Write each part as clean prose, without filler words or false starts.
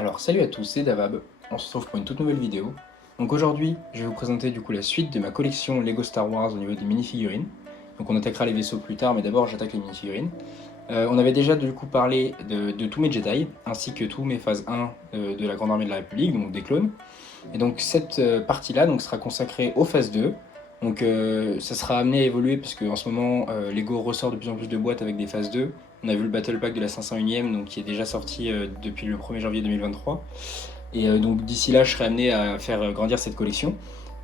Alors salut à tous, c'est Davab, on se retrouve pour une toute nouvelle vidéo. Donc aujourd'hui, je vais vous présenter du coup la suite de ma collection Lego Star Wars au niveau des mini-figurines. Donc on attaquera les vaisseaux plus tard, mais d'abord j'attaque les mini-figurines. On avait déjà du coup parlé de tous mes Jedi, ainsi que tous mes phases 1 de la Grande Armée de la République, donc des clones. Et donc cette partie-là sera consacrée aux phases 2. Donc ça sera amené à évoluer, puisque en ce moment Lego ressort de plus en plus de boîtes avec des phases 2. On a vu le Battle Pack de la 501ème, donc, qui est déjà sorti depuis le 1er janvier 2023. Et donc d'ici là, je serai amené à faire grandir cette collection.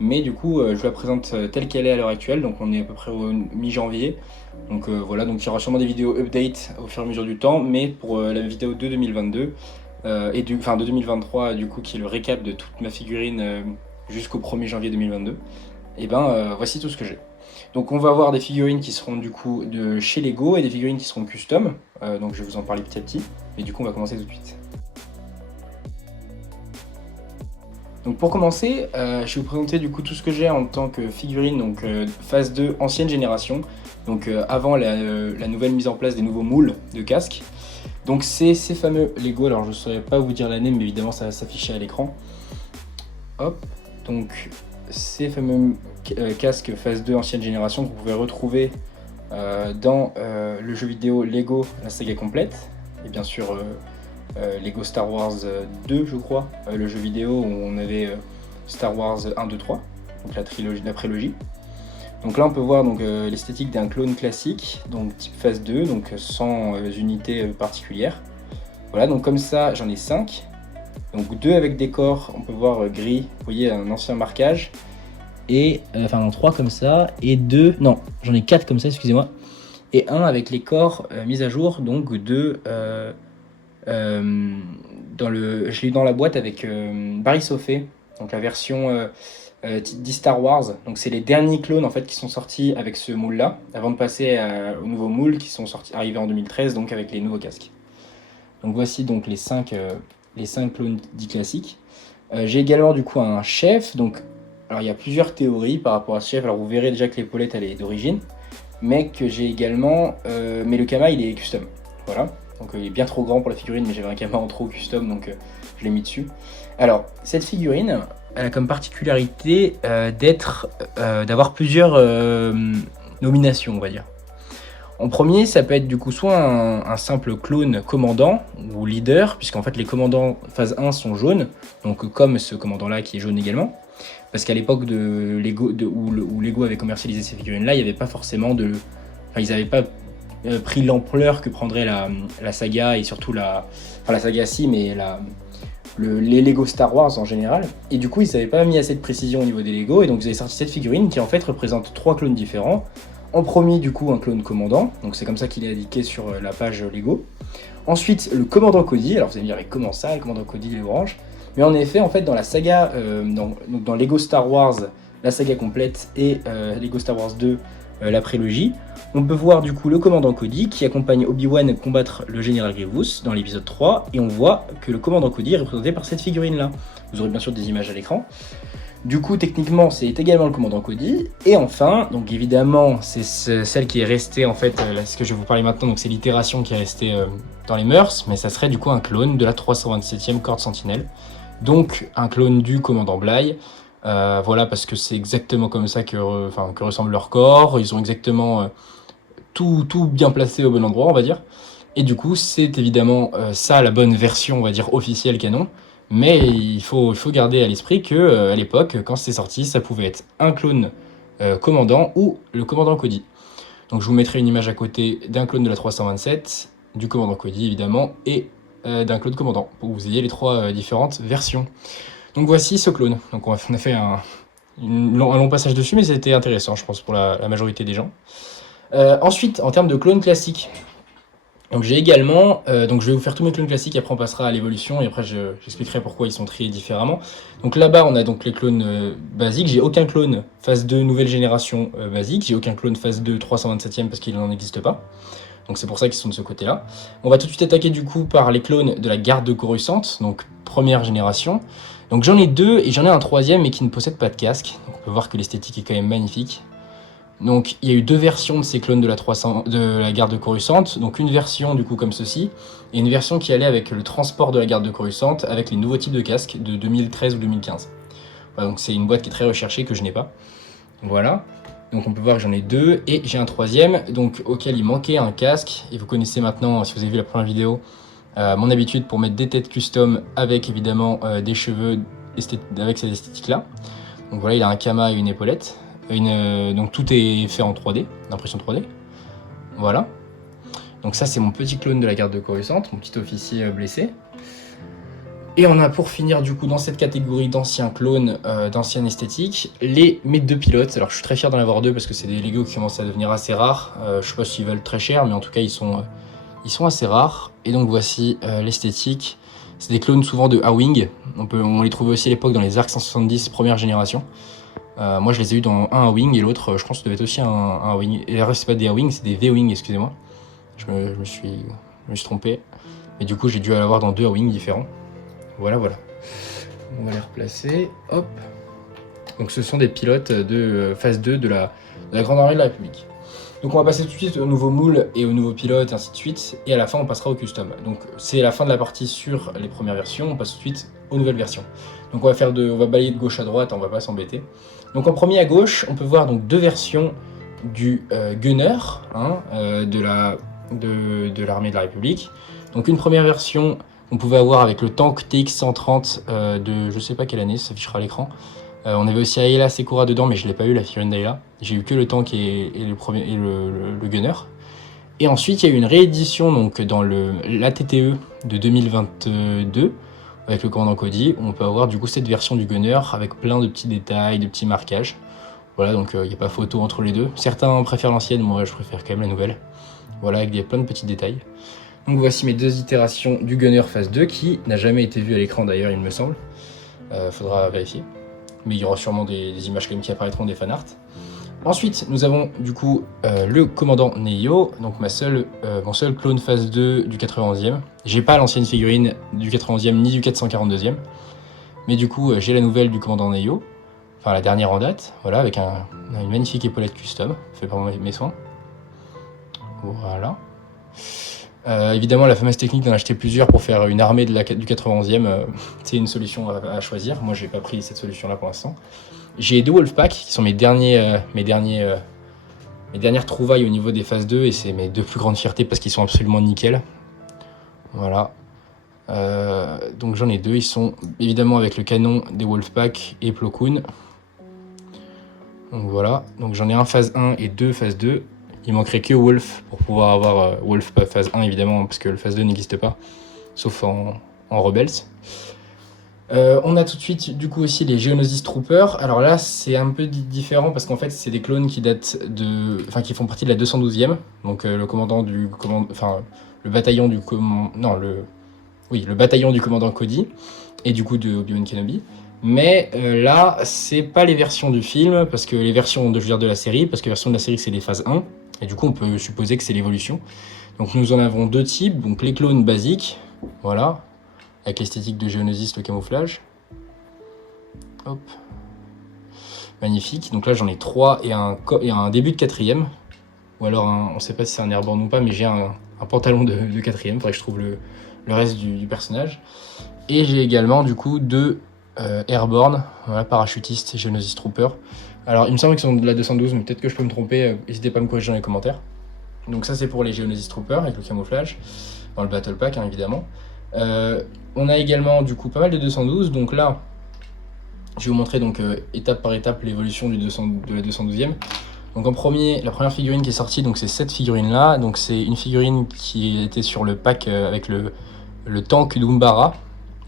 Mais du coup, je la présente telle qu'elle est à l'heure actuelle, donc on est à peu près au mi-janvier. Donc voilà, donc il y aura sûrement des vidéos update au fur et à mesure du temps, mais pour la vidéo de 2022, de 2023, du coup, qui est le récap de toute ma figurine jusqu'au 1er janvier 2022, et voici tout ce que j'ai. Donc on va avoir des figurines qui seront du coup de chez Lego et des figurines qui seront custom, donc je vais vous en parler petit à petit, et du coup on va commencer tout de suite. Donc pour commencer, je vais vous présenter du coup tout ce que j'ai en tant que figurine, donc phase 2 ancienne génération, donc avant la nouvelle mise en place des nouveaux moules de casque. Donc c'est ces fameux Lego, alors je ne saurais pas vous dire l'année, mais évidemment ça va s'afficher à l'écran. Hop, donc ces fameux casques phase 2 ancienne génération que vous pouvez retrouver dans le jeu vidéo Lego, la saga complète, et bien sûr Lego Star Wars 2 je crois, le jeu vidéo où on avait Star Wars 1, 2, 3, donc la prélogie. Donc là on peut voir l'esthétique d'un clone classique, donc type phase 2, donc sans unité particulière. Voilà, donc comme ça j'en ai 5. Donc 2 avec décor, on peut voir gris, vous voyez un ancien marquage. Et enfin non, 3 comme ça, et 2, non, j'en ai 4 comme ça, excusez-moi. Et 1 avec les corps mis à jour, donc 2 je l'ai eu dans la boîte avec Barry Sofé, donc la version 10 Star Wars. Donc c'est les derniers clones en fait qui sont sortis avec ce moule là, avant de passer aux nouveaux moules qui sont arrivés en 2013, donc avec les nouveaux casques. Donc voici donc les 5 clones dits classiques. J'ai également du coup un chef, donc alors il y a plusieurs théories par rapport à ce chef. Alors vous verrez déjà que l'épaulette elle est d'origine, mais que j'ai également, mais le Kama il est custom, voilà. Donc il est bien trop grand pour la figurine, mais j'avais un Kama en trop custom, donc je l'ai mis dessus. Alors cette figurine, elle a comme particularité d'avoir plusieurs nominations, on va dire. En premier, ça peut être du coup soit un simple clone commandant ou leader, puisqu'en fait les commandants phase 1 sont jaunes, donc comme ce commandant là qui est jaune également. Parce qu'à l'époque de Lego, où Lego avait commercialisé ces figurines là, il n'y avait pas forcément de. Enfin, ils n'avaient pas pris l'ampleur que prendrait la saga, et surtout la saga si, mais les Lego Star Wars en général. Et du coup, ils n'avaient pas mis assez de précision au niveau des Lego, et donc ils avaient sorti cette figurine qui en fait représente 3 clones différents. En premier, du coup, un clone commandant, donc c'est comme ça qu'il est indiqué sur la page Lego. Ensuite, le commandant Cody. Alors vous allez me dire, mais comment ça, le commandant Cody il est orange? Mais en effet, en fait, dans la saga, dans Lego Star Wars, la saga complète, et Lego Star Wars 2, la prélogie, on peut voir du coup le commandant Cody qui accompagne Obi-Wan combattre le général Grievous dans l'épisode 3, et on voit que le commandant Cody est représenté par cette figurine-là. Vous aurez bien sûr des images à l'écran. Du coup, techniquement, c'est également le commandant Cody. Et enfin, donc évidemment, c'est celle qui est restée, en fait, ce que je vais vous parler maintenant, donc c'est l'itération qui est restée dans les mœurs, mais ça serait du coup un clone de la 327e Corde Sentinelle. Donc, un clone du commandant Bly. Voilà, parce que c'est exactement comme ça que ressemble leur corps. Ils ont exactement tout bien placé au bon endroit, on va dire. Et du coup, c'est évidemment ça la bonne version, on va dire, officielle canon. Mais il faut garder à l'esprit que à l'époque, quand c'est sorti, ça pouvait être un clone commandant ou le commandant Cody. Donc je vous mettrai une image à côté d'un clone de la 327, du commandant Cody évidemment, et d'un clone commandant, pour que vous ayez les 3 différentes versions. Donc voici ce clone. Donc on a fait un long passage dessus, mais c'était intéressant, je pense, pour la majorité des gens. Ensuite, en termes de clones classiques, donc j'ai également, donc je vais vous faire tous mes clones classiques, après on passera à l'évolution, et après j'expliquerai pourquoi ils sont triés différemment. Donc là-bas on a donc les clones basiques. J'ai aucun clone phase 2 nouvelle génération basique, j'ai aucun clone phase 2 327e parce qu'il n'en existe pas. Donc c'est pour ça qu'ils sont de ce côté-là. On va tout de suite attaquer du coup par les clones de la garde Coruscant, donc première génération. Donc j'en ai 2 et j'en ai un 3e mais qui ne possède pas de casque. Donc on peut voir que l'esthétique est quand même magnifique. Donc il y a eu deux versions de ces clones de la garde Coruscant, donc une version du coup comme ceci, et une version qui allait avec le transport de la garde Coruscant avec les nouveaux types de casques de 2013 ou 2015. Voilà, donc c'est une boîte qui est très recherchée que je n'ai pas. Voilà, donc on peut voir que j'en ai deux, et j'ai un troisième, donc auquel il manquait un casque, et vous connaissez maintenant, si vous avez vu la première vidéo, mon habitude pour mettre des têtes custom avec évidemment des cheveux avec cette esthétique là. Donc voilà, il a un kama et une épaulette. Donc tout est fait en 3D, d'impression 3D. Voilà. Donc ça c'est mon petit clone de la garde de Coruscant, mon petit officier blessé. Et on a pour finir du coup dans cette catégorie d'anciens clones, d'anciennes esthétiques, mes deux pilotes. Alors je suis très fier d'en avoir deux parce que c'est des Lego qui commencent à devenir assez rares. Je sais pas s'ils valent très cher, mais en tout cas ils sont assez rares. Et donc voici l'esthétique. C'est des clones souvent de A-Wing. On les trouvait aussi à l'époque dans les ARC 170 première génération. Moi je les ai eu dans un A-Wing et l'autre je pense que ça devait être aussi un A-Wing. Et là c'est pas des A-Wing, c'est des V-Wing, excusez-moi. Je me suis trompé. Et du coup j'ai dû l'avoir dans deux A-Wing différents. Voilà. On va les replacer. Hop. Donc ce sont des pilotes de phase 2 de la Grande Armée de la République. Donc on va passer tout de suite au nouveau moule et au nouveau pilote et ainsi de suite. Et à la fin on passera au custom. Donc c'est la fin de la partie sur les premières versions. On passe tout de suite aux nouvelles versions. Donc on va balayer de gauche à droite, on va pas s'embêter. Donc en premier à gauche, on peut voir donc deux versions du Gunner de l'armée de la République. Donc une première version qu'on pouvait avoir avec le tank TX-130 de je sais pas quelle année, ça s'affichera à l'écran. On avait aussi Aayla Secura dedans, mais je l'ai pas eu la figurine d'Aayla. J'ai eu que le tank et le Gunner. Et ensuite il y a eu une réédition donc dans l'ATTE de 2022 avec le commandant Cody, où on peut avoir du coup cette version du Gunner avec plein de petits détails, de petits marquages. Voilà, donc il n'y a pas photo entre les deux. Certains préfèrent l'ancienne, moi je préfère quand même la nouvelle. Voilà, avec plein de petits détails. Donc voici mes deux itérations du Gunner phase 2 qui n'a jamais été vu à l'écran d'ailleurs, il me semble. Faudra vérifier. Mais il y aura sûrement des images quand même qui apparaîtront, des fanarts. Ensuite, nous avons du coup le commandant Neyo, donc mon seul clone phase 2 du 91e. J'ai pas l'ancienne figurine du 91e ni du 442e. Mais du coup, j'ai la nouvelle du commandant Neyo. Enfin, la dernière en date, voilà, avec une magnifique épaulette custom, fait par mes soins. Voilà. Évidemment, la fameuse technique d'en acheter plusieurs pour faire une armée du 91e, c'est une solution à choisir. Moi, j'ai pas pris cette solution-là pour l'instant. J'ai deux Wolfpack qui sont mes dernières trouvailles au niveau des phases 2 et c'est mes deux plus grandes fiertés parce qu'ils sont absolument nickel. Voilà. Donc j'en ai deux, ils sont évidemment avec le canon des Wolfpack et Plo Koon. Donc voilà, donc j'en ai un phase 1 et deux phase 2. Il manquerait que Wolf pour pouvoir avoir Wolf phase 1 évidemment parce que le phase 2 n'existe pas, sauf en Rebels. On a tout de suite du coup aussi les Geonosis Troopers. Alors là c'est un peu différent parce qu'en fait c'est des clones qui datent qui font partie de la 212e. Donc le bataillon du commandant Cody et du coup de Obi-Wan Kenobi. Mais là c'est pas les versions du film parce que les versions de la série, parce que la version de la série c'est les phases 1 et du coup on peut supposer que c'est l'évolution. Donc nous en avons deux types, donc les clones basiques, voilà, avec l'esthétique de Geonosis, le camouflage. Hop. Magnifique. Donc là j'en ai 3 et un début de 4e. Ou alors on sait pas si c'est un airborne ou pas, mais j'ai un pantalon de 4e. Faudrait que je trouve le reste du personnage. Et j'ai également du coup deux airborne, voilà, parachutistes Geonosis Trooper. Alors il me semble qu'ils sont de la 212, mais peut-être que je peux me tromper. N'hésitez pas à me corriger dans les commentaires. Donc ça c'est pour les Geonosis Troopers avec le camouflage. Dans le Battle Pack évidemment. On a également du coup pas mal de 212, donc là je vais vous montrer donc étape par étape l'évolution de la 212e. Donc en premier, la première figurine qui est sortie, donc c'est cette figurine là, donc c'est une figurine qui était sur le pack avec le tank d'Umbara,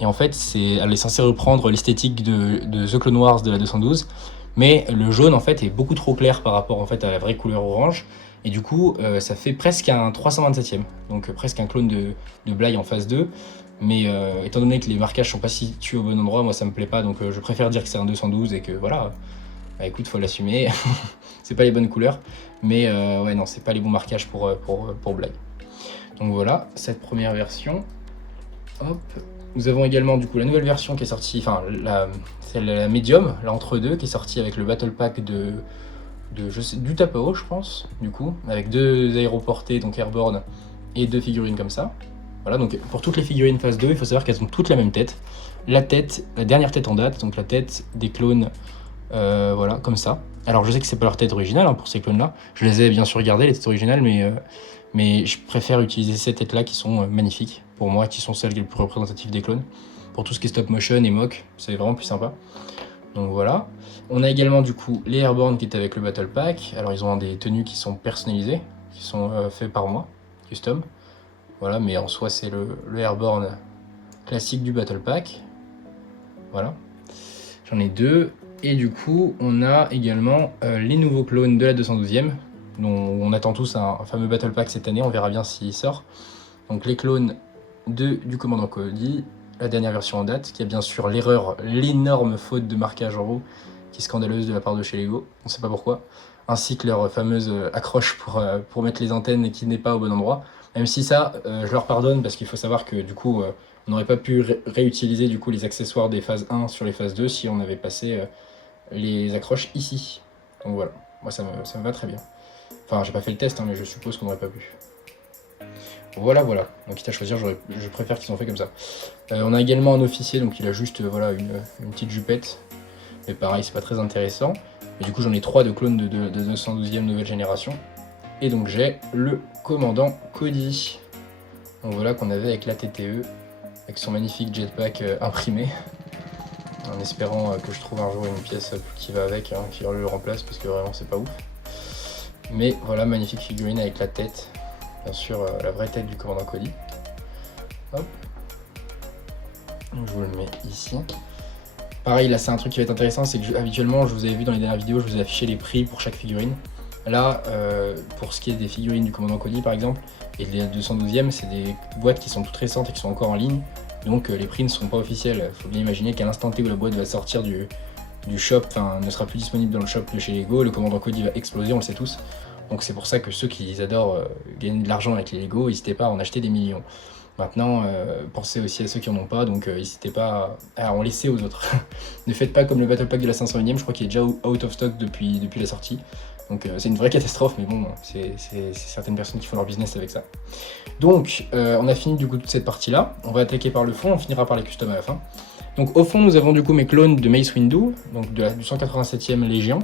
et en fait elle est censée reprendre l'esthétique de The Clone Wars de la 212, mais le jaune en fait est beaucoup trop clair par rapport en fait à la vraie couleur orange, et du coup ça fait presque un 327e, donc presque un clone de Bly en phase 2. Mais étant donné que les marquages sont pas situés au bon endroit, moi ça me plaît pas, donc je préfère dire que c'est un 212 et que voilà, bah écoute, faut l'assumer. C'est pas les bonnes couleurs, mais ouais non, c'est pas les bons marquages pour Bly. Donc voilà, cette première version. Hop. Nous avons également du coup la nouvelle version qui est sortie, enfin la médium, la entre-deux, qui est sortie avec le Battle Pack de du Tapao, je pense, du coup, avec 2 aéroportés, donc airborne, et 2 figurines comme ça. Voilà, donc pour toutes les figurines phase 2, il faut savoir qu'elles ont toutes la même tête. La dernière tête en date, donc la tête des clones, voilà, comme ça. Alors je sais que c'est pas leur tête originale hein, pour ces clones-là. Je les ai bien sûr gardées, les têtes originales, mais je préfère utiliser ces têtes-là qui sont magnifiques, pour moi, qui sont celles les plus représentatives des clones. Pour tout ce qui est stop motion et mock, c'est vraiment plus sympa. Donc voilà. On a également du coup les Airborne qui étaient avec le Battle Pack. Alors ils ont des tenues qui sont personnalisées, qui sont faites par moi, custom. Voilà, mais en soi c'est le Airborne classique du Battle Pack. Voilà. J'en ai 2. Et du coup, on a également les nouveaux clones de la 212e, dont on attend tous un fameux Battle Pack cette année, on verra bien s'il sort. Donc les clones du commandant Cody, la dernière version en date, qui a bien sûr l'énorme faute de marquage en haut, qui est scandaleuse de la part de chez Lego, on sait pas pourquoi, ainsi que leur fameuse accroche pour mettre les antennes et qui n'est pas au bon endroit. Même si ça, je leur pardonne, parce qu'il faut savoir que du coup, on n'aurait pas pu réutiliser du coup les accessoires des phases 1 sur les phases 2 si on avait passé les accroches ici. Donc voilà, moi ça me va très bien. Enfin, j'ai pas fait le test, hein, mais je suppose qu'on n'aurait pas pu. Voilà, voilà. Donc quitte à choisir, je préfère qu'ils soient fait comme ça. On a également un officier, donc il a juste voilà, une petite jupette. Mais pareil, c'est pas très intéressant. Et du coup, j'en ai 3 de clones de 212e nouvelle génération. Et donc j'ai le commandant Cody. Donc voilà qu'on avait avec la TTE, avec son magnifique jetpack imprimé. En espérant que je trouve un jour une pièce qui va avec, hein, qui le remplace, parce que vraiment c'est pas ouf. Mais voilà, magnifique figurine avec la tête. Bien sûr, la vraie tête du commandant Cody. Hop. Je vous le mets ici. Pareil, là c'est un truc qui va être intéressant, c'est que habituellement, je vous avais vu dans les dernières vidéos, je vous ai affiché les prix pour chaque figurine. Là, pour ce qui est des figurines du commandant Cody par exemple, et de la 212e, c'est des boîtes qui sont toutes récentes et qui sont encore en ligne. Donc les prix ne sont pas officiels. Il faut bien imaginer qu'à l'instant T où la boîte va sortir du shop, enfin ne sera plus disponible dans le shop de chez Lego, le commandant Cody va exploser, on le sait tous. Donc c'est pour ça que ceux qui adorent gagner de l'argent avec les Lego, n'hésitez pas à en acheter des millions. Maintenant, pensez aussi à ceux qui en ont pas, donc n'hésitez pas à en laisser aux autres. Ne faites pas comme le Battle Pack de la 501ème, je crois qu'il est déjà out of stock depuis la sortie. Donc c'est une vraie catastrophe, mais bon, c'est certaines personnes qui font leur business avec ça. Donc on a fini du coup toute cette partie-là. On va attaquer par le fond, on finira par les customs à la fin. Donc au fond, nous avons du coup mes clones de Mace Windu, donc du 187e Légion.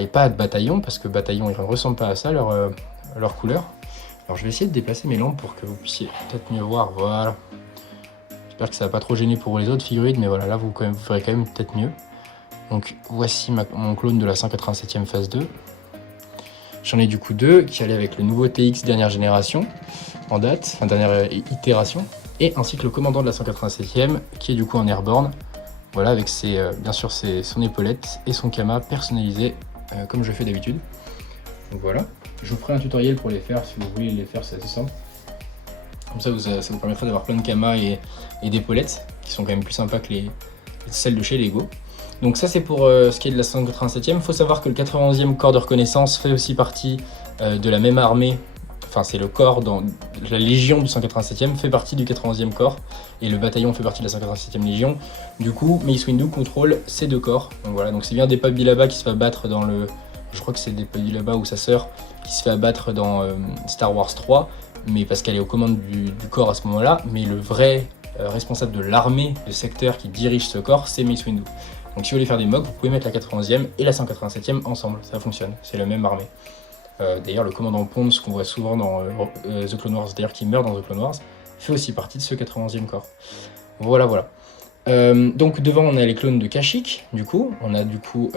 Et pas de bataillon, parce que bataillon, ils ne ressemblent pas à ça, leur couleur. Alors je vais essayer de déplacer mes lampes pour que vous puissiez peut-être mieux voir, voilà. J'espère que ça va pas trop gêner pour les autres figurines, mais voilà, là vous verrez quand même peut-être mieux. Donc voici mon clone de la 187e phase 2. J'en ai du coup 2 qui allaient avec le nouveau TX dernière génération en date, enfin dernière itération, et ainsi que le commandant de la 187e qui est du coup en airborne. Voilà, avec bien sûr son épaulette et son kama personnalisé comme je fais d'habitude. Donc voilà, je vous ferai un tutoriel pour les faire si vous voulez les faire, c'est assez simple. Comme ça, ça vous permettra d'avoir plein de kama et d'épaulettes qui sont quand même plus sympas que celles de chez Lego. Donc ça c'est pour ce qui est de la 187e. Il faut savoir que le 91e corps de reconnaissance fait aussi partie de la même armée. Enfin c'est le corps dans la légion du 187e fait partie du 91e corps. Et le bataillon fait partie de la 187e légion. Du coup, Mace Windu contrôle ces 2 corps. Donc voilà, donc c'est bien des Pabi là-bas qui se fait abattre dans le... Je crois que c'est des Pabi là-bas ou sa sœur qui se fait abattre dans Star Wars 3. Mais parce qu'elle est aux commandes du corps à ce moment-là. Mais le vrai responsable de l'armée, le secteur qui dirige ce corps, c'est Mace Windu. Donc si vous voulez faire des mocks, vous pouvez mettre la 91e et la 187e ensemble, ça fonctionne, c'est la même armée. D'ailleurs le commandant Pond, qu'on voit souvent dans The Clone Wars, d'ailleurs qui meurt dans The Clone Wars, fait aussi partie de ce 91e corps. Voilà, voilà. Donc devant on a les clones de Kashyyyk, du coup, on a du coup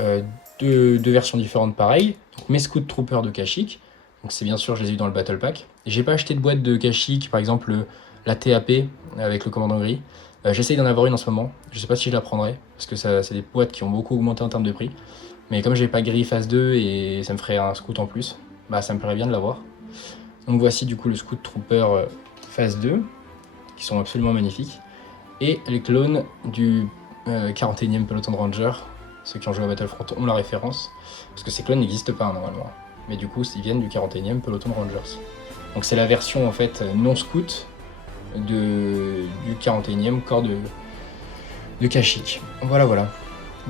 deux versions différentes pareilles. Donc mes Scout Troopers de Kashyyyk, donc c'est bien sûr, je les ai eu dans le Battle Pack. J'ai pas acheté de boîte de Kashyyyk, par exemple la TAP avec le commandant gris. J'essaye d'en avoir une en ce moment, je sais pas si je la prendrai, parce que c'est des boîtes qui ont beaucoup augmenté en termes de prix. Mais comme j'ai pas gris phase 2 et ça me ferait un scout en plus, bah ça me plairait bien de l'avoir. Donc voici du coup le Scout Trooper phase 2, qui sont absolument magnifiques. Et les clones du 41e peloton de Ranger, ceux qui ont joué à Battlefront ont la référence, parce que ces clones n'existent pas normalement. Mais du coup ils viennent du 41e peloton de Rangers. Donc c'est la version en fait non scout du 41e corps de Kashyyyk. Voilà, voilà.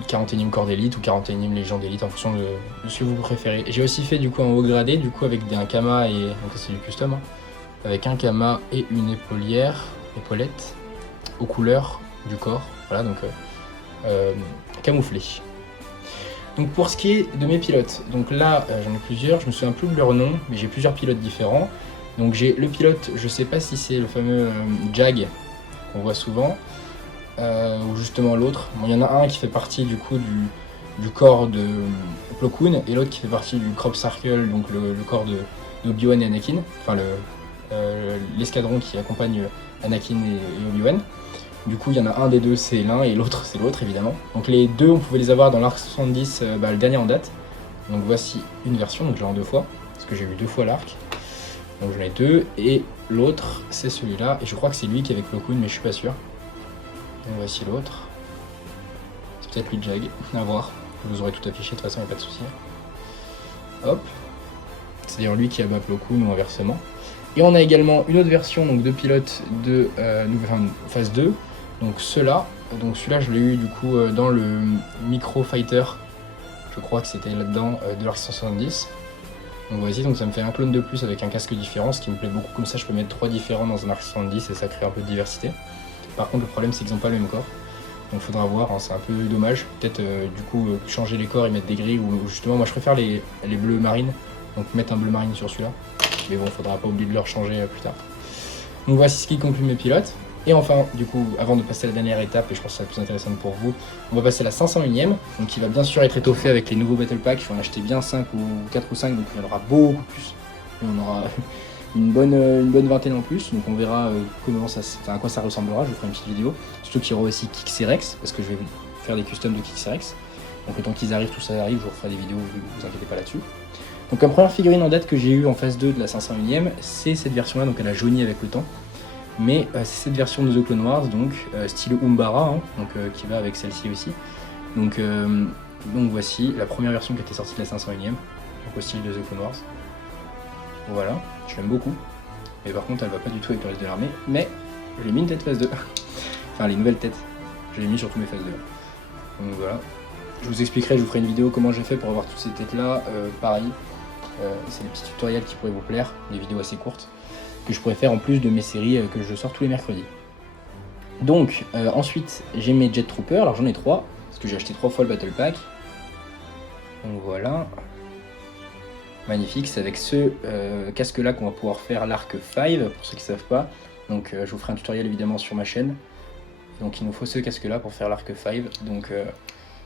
41e corps d'élite ou 41e légion d'élite en fonction de ce que vous préférez. J'ai aussi fait du coup un haut gradé, du coup avec un kama et donc c'est du custom, hein, avec un kama et une épaulette aux couleurs du corps, voilà donc camouflé. Donc pour ce qui est de mes pilotes, donc là j'en ai plusieurs, je me souviens plus de leur nom, mais j'ai plusieurs pilotes différents. Donc j'ai le pilote, je sais pas si c'est le fameux Jag qu'on voit souvent, ou justement l'autre. Bon, il y en a un qui fait partie du coup du corps de Plo Koon et l'autre qui fait partie du Crop Circle, donc le corps de Obi-Wan et Anakin, enfin l'escadron qui accompagne Anakin et Obi-Wan. Du coup, il y en a un des deux, c'est l'un, et l'autre, c'est l'autre, évidemment. Donc les deux, on pouvait les avoir dans l'arc 70, le dernier en date. Donc voici une version, donc je l'ai en 2 fois, parce que j'ai eu 2 fois l'arc. Donc j'en ai 2, et l'autre, c'est celui-là, et je crois que c'est lui qui est avec Plo Koon, mais je suis pas sûr. Donc voici l'autre. C'est peut-être lui Jag, à voir. Vous aurez tout affiché, de toute façon, il n'y a pas de souci. Hop. C'est d'ailleurs lui qui abat Plo Koon, ou inversement. Et on a également une autre version donc, de pilote de phase 2. Donc ceux-là, donc celui-là je l'ai eu du coup dans le Micro Fighter, je crois que c'était là-dedans de l'arc 170. Donc voici, donc ça me fait un clone de plus avec un casque différent, ce qui me plaît beaucoup, comme ça je peux mettre 3 différents dans un arc 170 et ça crée un peu de diversité. Par contre le problème c'est qu'ils n'ont pas le même corps, donc faudra voir, hein, c'est un peu dommage, peut-être du coup changer les corps et mettre des grilles, ou justement moi je préfère les bleus marines, donc mettre un bleu marine sur celui-là, mais bon faudra pas oublier de le changer plus tard. Donc voici ce qui conclut mes pilotes. Et enfin, du coup, avant de passer à la dernière étape, et je pense que c'est la plus intéressante pour vous, on va passer à la 501ème, donc qui va bien sûr être étoffée avec les nouveaux Battle Packs. Je vais en acheter bien 5 ou 4 ou 5, donc il y en aura beaucoup plus. Et on aura une bonne vingtaine en plus, donc on verra à quoi ça ressemblera. Je vous ferai une petite vidéo. Surtout qu'il y aura aussi Kixerex, parce que je vais faire des customs de Kixerex. Donc le temps qu'ils arrivent, tout ça arrive, je vous referai des vidéos, vous inquiétez pas là-dessus. Donc la première figurine en date que j'ai eue en phase 2 de la 501ème, c'est cette version-là, donc elle a jauni avec le temps. Mais c'est cette version de The Clone Wars, donc style Umbara, hein, donc, qui va avec celle-ci aussi. Donc voici la première version qui était sortie de la 501ème, donc au style de The Clone Wars. Voilà, je l'aime beaucoup. Mais par contre elle va pas du tout avec le reste de l'armée, mais je l'ai mis une tête phase 2. Enfin les nouvelles têtes, je l'ai mis sur tous mes phases 2. Donc voilà. Je vous expliquerai, je vous ferai une vidéo comment j'ai fait pour avoir toutes ces têtes là. Pareil, c'est des petits tutoriels qui pourraient vous plaire, des vidéos assez courtes, que je pourrais faire en plus de mes séries que je sors tous les mercredis. Donc ensuite j'ai mes Jet Troopers, alors j'en ai 3, parce que j'ai acheté 3 fois le Battle Pack. Donc voilà. Magnifique, c'est avec ce casque là qu'on va pouvoir faire l'arc 5, pour ceux qui ne savent pas. Donc je vous ferai un tutoriel évidemment sur ma chaîne. Donc il nous faut ce casque là pour faire l'arc 5, donc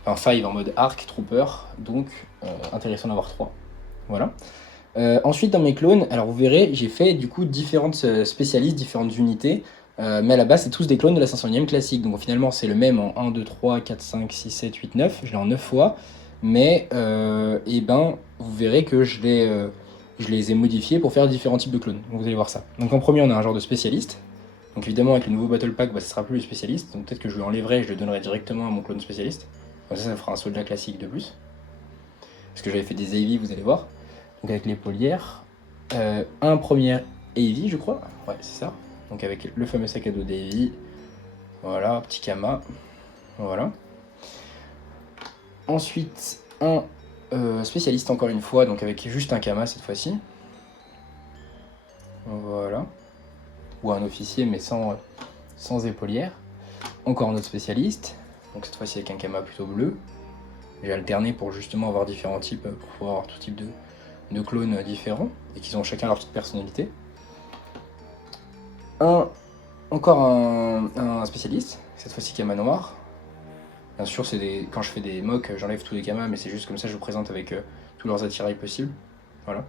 enfin 5 en mode arc trooper, donc intéressant d'avoir 3. Voilà. Ensuite dans mes clones, alors vous verrez, j'ai fait du coup différentes spécialistes, différentes unités, mais à la base c'est tous des clones de la 501ème classique, donc finalement c'est le même en 1, 2, 3, 4, 5, 6, 7, 8, 9, je l'ai en 9 fois, mais et ben, vous verrez que je les ai modifiés pour faire différents types de clones, donc vous allez voir ça. Donc en premier on a un genre de spécialiste, donc évidemment avec le nouveau Battle Pack, bah, ce sera plus le spécialiste, donc peut-être que je lui enlèverai et je le donnerai directement à mon clone spécialiste, comme ça fera un soldat classique de plus, parce que j'avais fait des AV, vous allez voir. Donc avec l'épaulière, un premier AV je crois, ouais c'est ça, donc avec le fameux sac à dos d'AV, voilà, petit kama, voilà. Ensuite un spécialiste encore une fois, donc avec juste un kama cette fois-ci, voilà, ou un officier mais sans épaulière. Encore un autre spécialiste, donc cette fois-ci avec un kama plutôt bleu. J'ai alterné pour justement avoir différents types, pour pouvoir avoir tout type de clones différents et qu'ils ont chacun leur petite personnalité. Encore un spécialiste, cette fois-ci Kama noir. Bien sûr, quand je fais des mocks, j'enlève tous les Kamas, mais c'est juste comme ça je vous présente avec tous leurs attirails possibles. Voilà.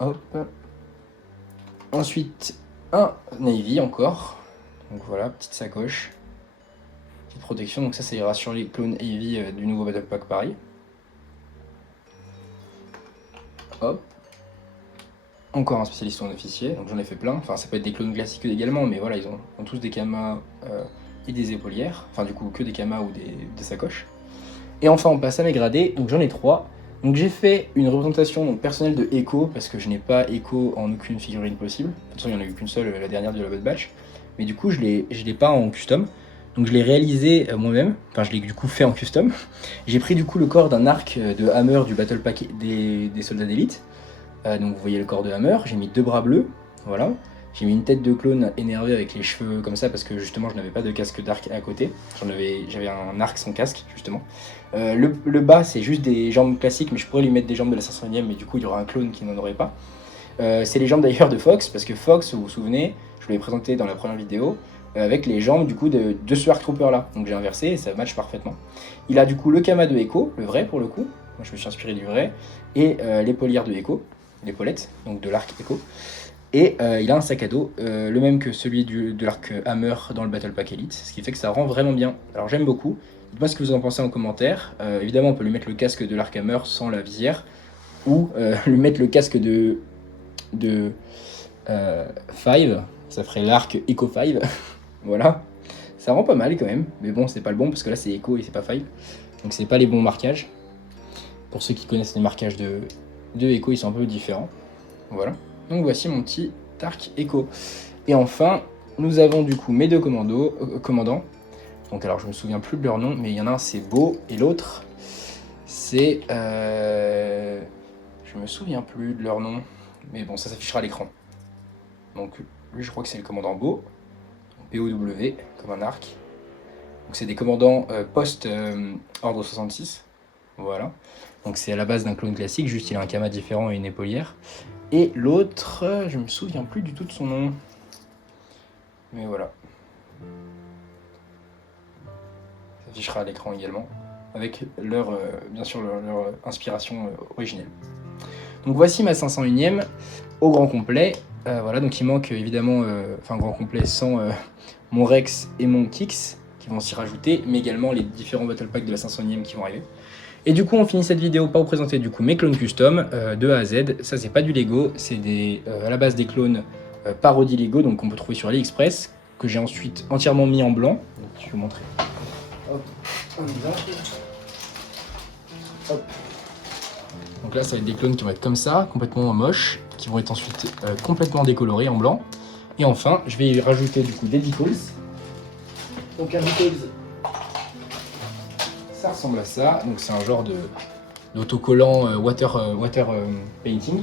Hop. Ensuite, un Navy encore. Donc voilà, petite sacoche. Petite protection, donc ça ira sur les clones Navy du nouveau Battle Pack pareil. Hop. Encore un spécialiste ou un officier, donc j'en ai fait plein. Enfin, ça peut être des clones classiques également, mais voilà, ils ont tous des kamas et des épaulières. Enfin, du coup, que des kamas ou des sacoches. Et enfin, on passe à mes gradés, donc j'en ai 3. Donc j'ai fait une représentation donc, personnelle de Echo, parce que je n'ai pas Echo en aucune figurine possible. De toute façon, il n'y en a eu qu'une seule, la dernière de la Bad Batch. Mais du coup, je l'ai pas en custom. Donc je l'ai réalisé moi-même, enfin je l'ai du coup fait en custom. J'ai pris du coup le corps d'un arc de Hammer du Battle Pack des soldats d'élite. Donc vous voyez le corps de Hammer, j'ai mis 2 bras bleus, voilà. J'ai mis une tête de clone énervé avec les cheveux comme ça parce que justement je n'avais pas de casque d'arc à côté. J'avais un arc sans casque justement. Le bas c'est juste des jambes classiques mais je pourrais lui mettre des jambes de la 500ème mais du coup il y aura un clone qui n'en aurait pas. C'est les jambes d'ailleurs de Fox parce que Fox, vous vous souvenez, je vous l'ai présenté dans la première vidéo, avec les jambes du coup de ce Arc Trooper là. Donc j'ai inversé et ça match parfaitement. Il a du coup le Kama de Echo, le vrai pour le coup. Moi je me suis inspiré du vrai. Et l'épaulière de Echo, l'épaulette, donc de l'arc Echo. Et il a un sac à dos, le même que celui de l'arc Hammer dans le Battle Pack Elite, ce qui fait que ça rend vraiment bien. Alors j'aime beaucoup. Dites-moi ce que vous en pensez en commentaire. Évidemment, on peut lui mettre le casque de l'arc Hammer sans la visière, ou lui mettre le casque de 5, ça ferait l'arc Echo 5. Voilà. Ça rend pas mal quand même, mais bon, c'est pas le bon parce que là c'est Echo et c'est pas 5. Donc c'est pas les bons marquages. Pour ceux qui connaissent les marquages de Echo, ils sont un peu différents. Voilà. Donc voici mon petit arc Echo. Et enfin, nous avons du coup mes deux commandants. Donc alors je me souviens plus de leur nom, mais il y en a un c'est Beau et l'autre c'est... Je me souviens plus de leur nom, mais bon ça s'affichera à l'écran. Donc lui je crois que c'est le commandant Beau, B-O-W comme un arc. Donc c'est des commandants post-ordre 66. Voilà. Donc c'est à la base d'un clone classique, juste il a un Kama différent et une épaulière. Et l'autre, je me souviens plus du tout de son nom. Mais voilà. Ça s'affichera à l'écran également, avec bien sûr leur inspiration originelle. Donc voici ma 501ème au grand complet. Voilà, donc il manque évidemment, grand complet sans mon Rex et mon Kix qui vont s'y rajouter, mais également les différents Battle Packs de la 500ème qui vont arriver. Et du coup, on finit cette vidéo par vous présenter du coup mes clones custom de A à Z. Ça, c'est pas du Lego, c'est à la base des clones parodie Lego, donc qu'on peut trouver sur AliExpress, que j'ai ensuite entièrement mis en blanc. Donc, je vais vous montrer. Hop, on y va. Hop. Donc là, ça va être des clones qui vont être comme ça, complètement moches, qui vont être ensuite complètement décolorés en blanc. Et enfin, je vais y rajouter du coup des decals. Donc un decals, ça ressemble à ça. Donc c'est un genre d'autocollant water painting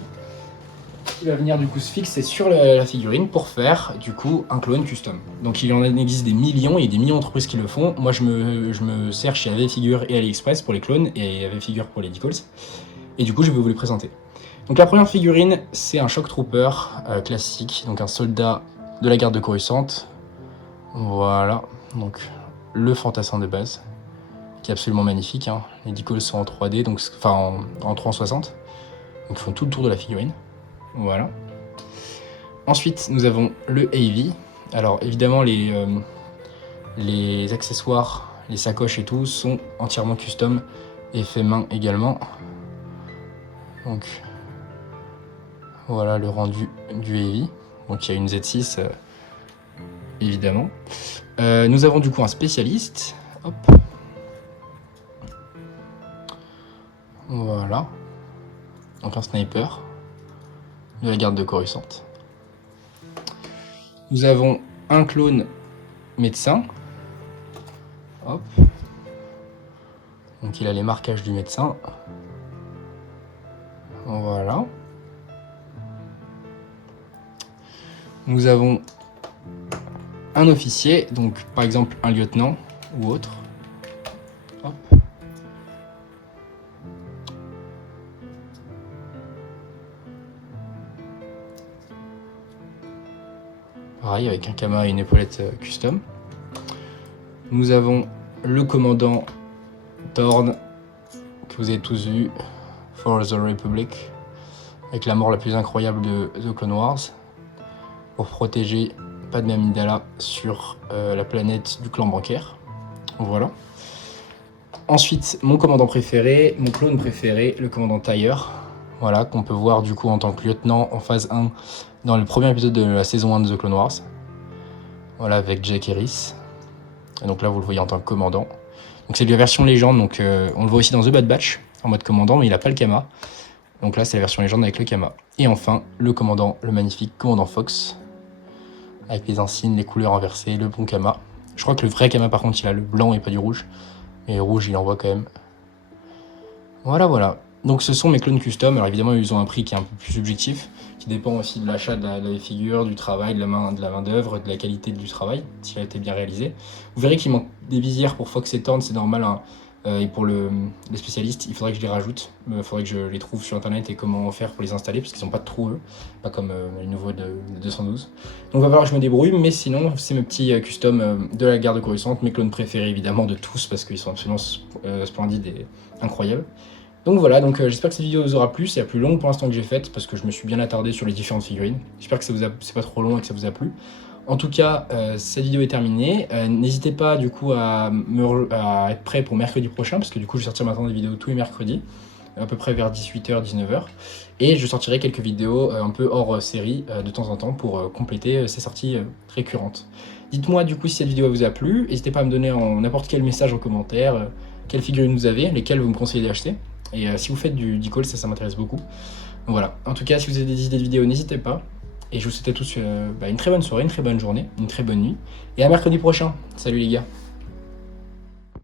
qui va venir du coup se fixer sur la figurine pour faire du coup un clone custom. Donc il en existe des millions et des millions d'entreprises qui le font. Moi je me sers chez AVFigure et AliExpress pour les clones et AVFigure pour les decals. Et du coup je vais vous les présenter. Donc la première figurine c'est un Shock Trooper classique, donc un soldat de la garde de Coruscant. Voilà, donc le fantassin de base, qui est absolument magnifique. Hein. Les decals sont en 3D, donc, en 360. Donc ils font tout le tour de la figurine. Voilà. Ensuite, nous avons le AV. Alors évidemment, les accessoires, les sacoches et tout sont entièrement custom et fait main également. Donc voilà le rendu du AV. Donc il y a une Z6 évidemment. Nous avons du coup un spécialiste. Hop. Voilà. Donc un sniper de la garde de Coruscant. Nous avons un clone médecin. Hop. Donc il a les marquages du médecin. Voilà. Nous avons un officier, donc par exemple un lieutenant ou autre. Hop. Pareil avec un Kama et une épaulette custom. Nous avons le commandant Thorn, que vous avez tous vu, For the Republic, avec la mort la plus incroyable de The Clone Wars, pour protéger Padmé Amidala sur la planète du clan bancaire. Voilà. Ensuite, mon commandant préféré, mon clone préféré, le commandant Tyre, voilà, qu'on peut voir du coup en tant que lieutenant en phase 1 dans le premier épisode de la saison 1 de The Clone Wars. Voilà, avec Jack Harris. Et donc là, vous le voyez en tant que commandant. Donc c'est la version légende, donc on le voit aussi dans The Bad Batch, en mode commandant, mais il n'a pas le Kama. Donc là, c'est la version légende avec le Kama. Et enfin, le commandant, le magnifique commandant Fox, avec les insignes, les couleurs inversées, le bon Kama. Je crois que le vrai Kama par contre il a le blanc et pas du rouge. Et le rouge il envoie quand même. Voilà, voilà. Donc ce sont mes clones custom. Alors évidemment ils ont un prix qui est un peu plus subjectif, qui dépend aussi de l'achat de la figure, du travail, de la main d'œuvre, de la qualité du travail, s'il a été bien réalisé. Vous verrez qu'il manque des visières pour Fox et Thorn, c'est normal, hein. Et pour les spécialistes, il faudrait que je les rajoute. Il faudrait que je les trouve sur internet et comment faire pour les installer, parce qu'ils n'ont pas de trous eux, pas comme les nouveaux de 212. Donc il va falloir que je me débrouille, mais sinon c'est mes petits custom de la garde Coruscant, mes clones préférés évidemment de tous, parce qu'ils sont absolument splendides et incroyables. Donc voilà, donc j'espère que cette vidéo vous aura plu, c'est la plus longue pour l'instant que j'ai faite parce que je me suis bien attardé sur les différentes figurines. J'espère que c'est pas trop long et que ça vous a plu. En tout cas, cette vidéo est terminée. N'hésitez pas du coup à être prêt pour mercredi prochain parce que du coup je vais sortir maintenant des vidéos tous les mercredis, à peu près vers 18h, 19h. Et je sortirai quelques vidéos un peu hors série de temps en temps pour compléter ces sorties récurrentes. Dites-moi du coup si cette vidéo vous a plu, n'hésitez pas à me donner n'importe quel message en commentaire, quelles figurines vous avez, lesquelles vous me conseillez d'acheter. Et si vous faites du call, ça m'intéresse beaucoup. Donc voilà, en tout cas, si vous avez des idées de vidéos, n'hésitez pas. Et je vous souhaite à tous une très bonne soirée, une très bonne journée, une très bonne nuit. Et à mercredi prochain. Salut les gars.